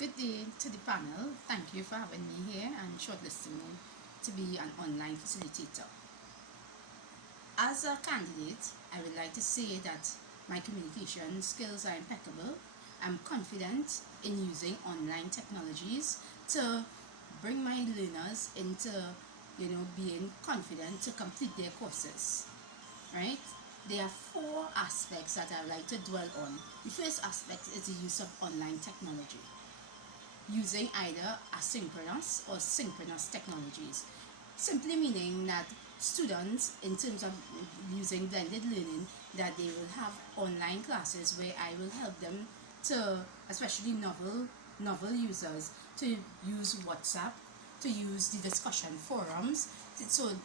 Good day to the panel. Thank you for having me here and shortlisting me to be an online facilitator. As a candidate, I would like to say that my communication skills are impeccable. I'm confident in using online technologies to bring my learners into, being confident to complete their courses, right? There are four aspects that I would like to dwell on. The first aspect is the use of online technology, using either asynchronous or synchronous technologies, simply meaning that students, in terms of using blended learning, that they will have online classes where I will help them to, especially novel users, to use WhatsApp, to use the discussion forums,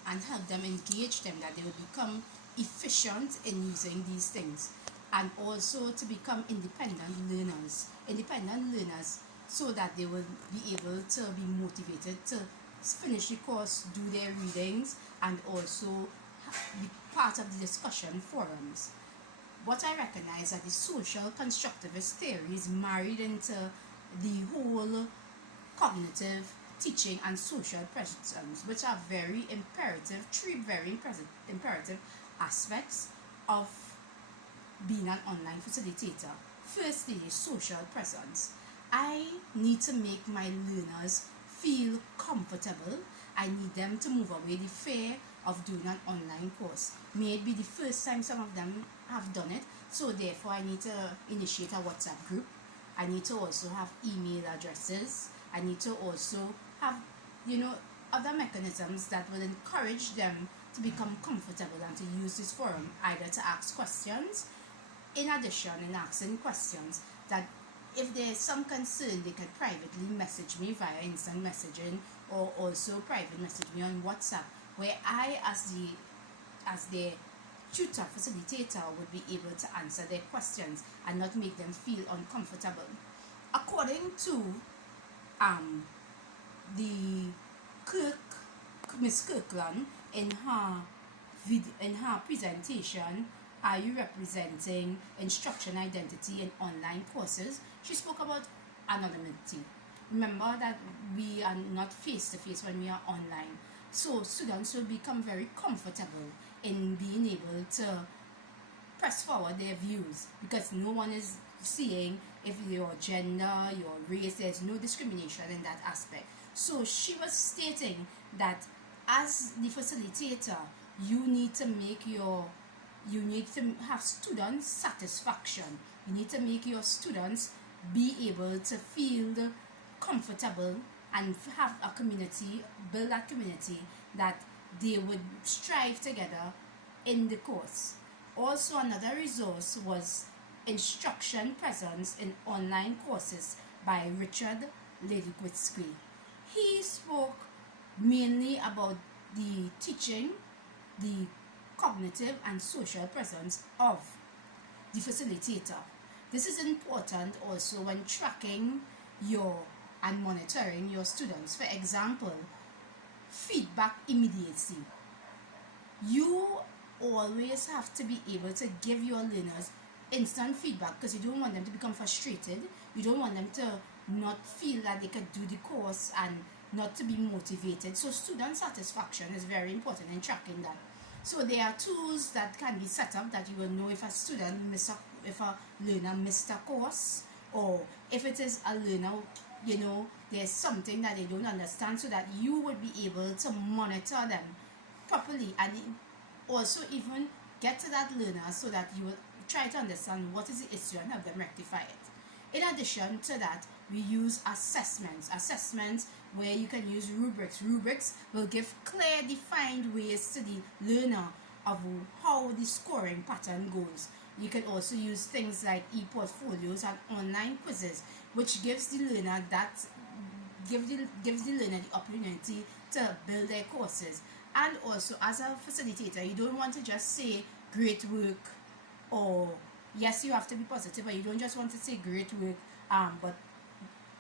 and help them engage them, that they will become efficient in using these things, and also to become independent learners, so that they will be able to be motivated to finish the course, do their readings, and also be part of the discussion forums. What I recognize are the social constructivist theories married into the whole cognitive, teaching, and social presence, which are three very imperative aspects of being an online facilitator. Firstly, social presence. I need to make my learners feel comfortable. I need them to move away the fear of doing an online course. May it be the first time some of them have done it, so therefore I need to initiate a WhatsApp group. I need to also have email addresses. I need to also have, other mechanisms that will encourage them to become comfortable and to use this forum either to ask questions. In addition, in asking questions, that if there's some concern, they can privately message me via instant messaging, or also private message me on WhatsApp, where I, as their tutor facilitator, would be able to answer their questions and not make them feel uncomfortable. According to Miss Kirkland, in her presentation, "Are you representing instruction identity in online courses?" she spoke about anonymity. Remember that we are not face to face when we are online, so students will become very comfortable in being able to press forward their views, because no one is seeing if your gender, your race. There's no discrimination in that aspect. So she was stating that as the facilitator, you need to have student satisfaction. You need to make your students be able to feel comfortable and have a community, build that community, that they would strive together in the course. Also, another resource was Instruction Presence in Online Courses by Richard Ledwitsky. He spoke mainly about the teaching, the cognitive and social presence of the facilitator. This is important also when tracking and monitoring your students. For example, feedback immediacy. You always have to be able to give your learners instant feedback, because you don't want them to become frustrated. You don't want them to not feel that they could do the course and not to be motivated. So student satisfaction is very important in tracking that. So there are tools that can be set up that you will know if if a learner missed a course, or if it is a learner, there's something that they don't understand, so that you would be able to monitor them properly, and also even get to that learner so that you will try to understand what is the issue and help them rectify it. In addition to that, we use assessments where you can use rubrics will give clear defined ways to the learner of how the scoring pattern goes. You can also use things like e-portfolios and online quizzes, which gives the learner the opportunity to build their courses. And also, as a facilitator, you don't want to just say great work, or yes, you have to be positive, but you don't just want to say great work, but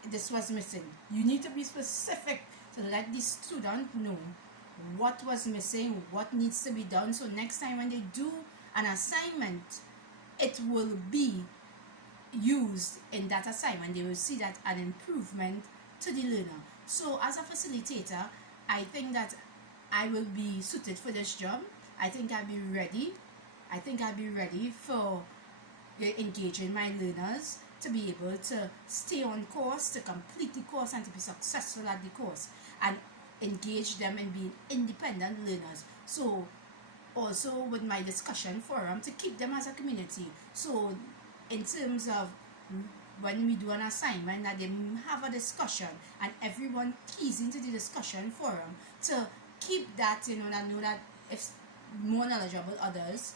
this was missing. You need to be specific to let the student know what was missing, what needs to be done, so next time when they do an assignment, it will be used in that assignment, they will see that an improvement to the learner. So as a facilitator, I think that I will be suited for this job. I think I'll be ready. I think I'll be ready for engaging my learners, to be able to stay on course, to complete the course, and to be successful at the course, and engage them in being independent learners. So also with my discussion forum, to keep them as a community. So in terms of when we do an assignment, that they have a discussion and everyone keys into the discussion forum, to keep that, and know that if more knowledgeable others,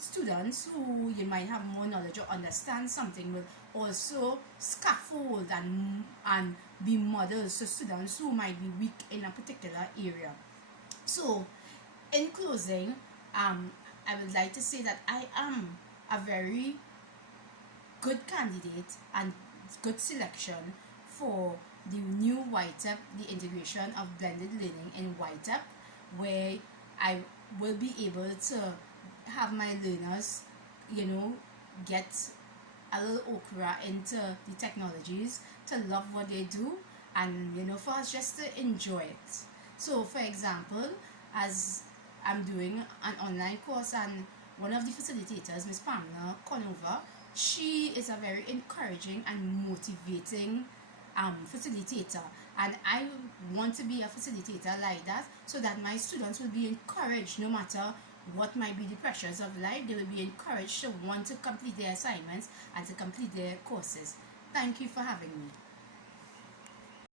students who you might have more knowledge or understand something, will also scaffold and be models to students who might be weak in a particular area. So in closing, I would like to say that I am a very good candidate and good selection for the new YTEP, the integration of blended learning in YTEP, where I will be able to have my learners, get a little okra into the technologies, to love what they do, and for us just to enjoy it. So for example, as I'm doing an online course, and one of the facilitators, Miss Pamela Conover, she is a very encouraging and motivating facilitator, and I want to be a facilitator like that, so that my students will be encouraged, no matter what might be the pressures of life. They will be encouraged to want to complete their assignments and to complete their courses. Thank you for having me.